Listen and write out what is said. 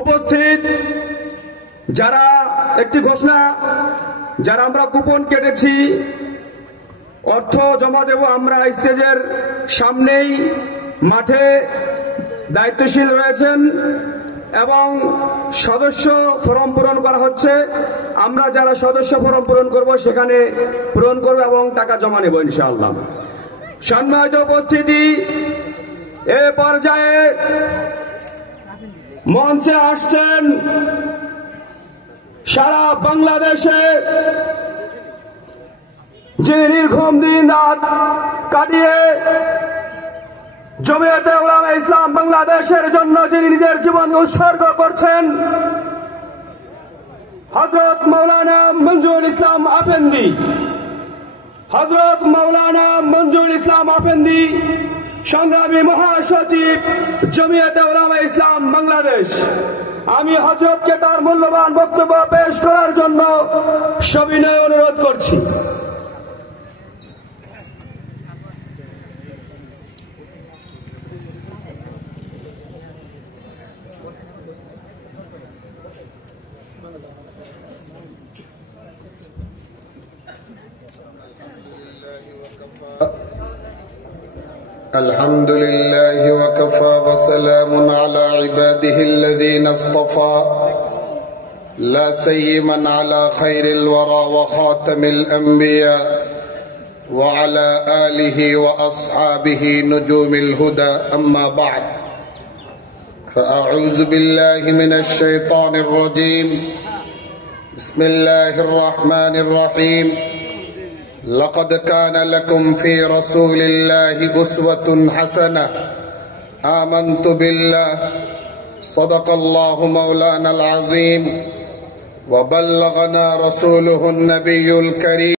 উপস্থিত যারা একটি ঘোষণা, যারা আমরা কুপন কেটেছি, অর্থ জমা দেব আমরা স্টেজের সামনেই মাঠে দায়িত্বশীল রয়েছেন এবং সদস্য ফর্ম পূরণ করা হচ্ছে। আমরা যারা সদস্য ফর্ম পূরণ করব সেখানে পূরণ করব এবং টাকা জমা নেব ইনশাআল্লাহ। সম্মানিত উপস্থিতি, এ পর্যায়ে মঞ্চে আসছেন সারা বাংলাদেশে যে নির্ঘুম দিন রাত কাটিয়ে জমিয়তে উলামায়ে ইসলাম বাংলাদেশের জন্য যিনি নিজের জীবন উৎসর্গ করছেন, হযরত মাওলানা মঞ্জুরুল ইসলাম আফেন্দি। হযরত মাওলানা মঞ্জুরুল ইসলাম আফেন্দি সংগ্রামী মহাসচিব জমিয়তে উলামায়ে ইসলাম বাংলাদেশ। আমি হযরতকে তার মূল্যবান বক্তব্য পেশ করার জন্য সবিনয় অনুরোধ করছি। الحمد لله وكفى وسلام على عباده الذين اصطفى لا سيما على خير الورى وخاتم الأنبياء وعلى آله وأصحابه نجوم الهدى أما بعد فأعوذ بالله من الشيطان الرجيم بسم الله الرحمن الرحيم لقد كان لكم في رسول الله أسوة حسنة آمنت بالله صدق الله مولانا العظيم وبلغنا رسوله النبي الكريم